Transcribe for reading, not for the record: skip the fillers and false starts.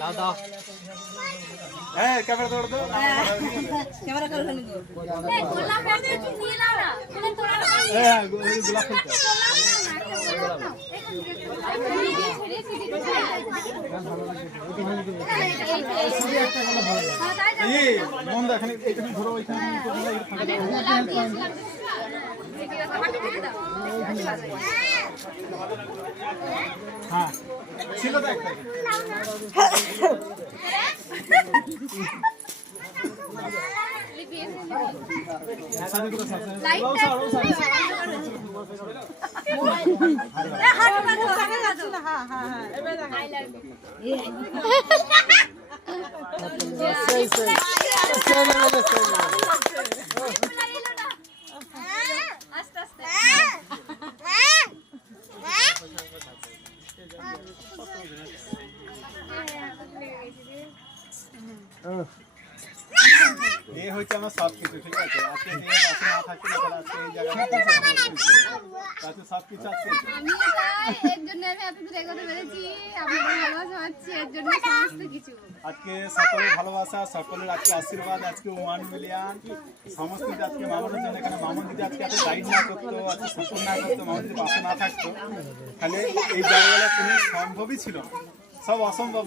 দাও দাও হ্যাঁ ক্যামেরা ধরে দাও ক্যামেরা করে ফেলি তো এই গোলাপ ফুল নিয়ে নাও না ফুল তোড়া হ্যাঁ গোলাপ ফুল এই মন দেখেন এইখানে ধরো ওইখানে হ্যাঁ ছিল তো একটা शादी को साथ लाइट हाथ में तो लगा दो हां हां हां आई लव यू आस्ते आस्ते ये হচ্ছে আমার সব কিছু ঠিক আছে আজকে নিয়ে পাশে না থাকতে না আজকে এই জায়গাটা তাতে সব কিছু আছে আমি তাই এর জন্য আমি এত দূর এগোতে পেরেছি আপনাদের ভালোবাসা পাচ্ছি এর জন্য সমস্ত কিছু আজকে সকলের ভালোবাসা সকলের আজকে আশীর্বাদ আজকে 1 মিলিয়ন সমস্ত আজকে মামুনের জন্য এখানে মামুন যদি আজকে এত গাইড না করতো আজকে সাপোর্ট না করতো মামুন যদি পাশে না থাকতো তাহলে এই জায়গাটা কোনো সম্ভবই ছিল না সব অসম্ভব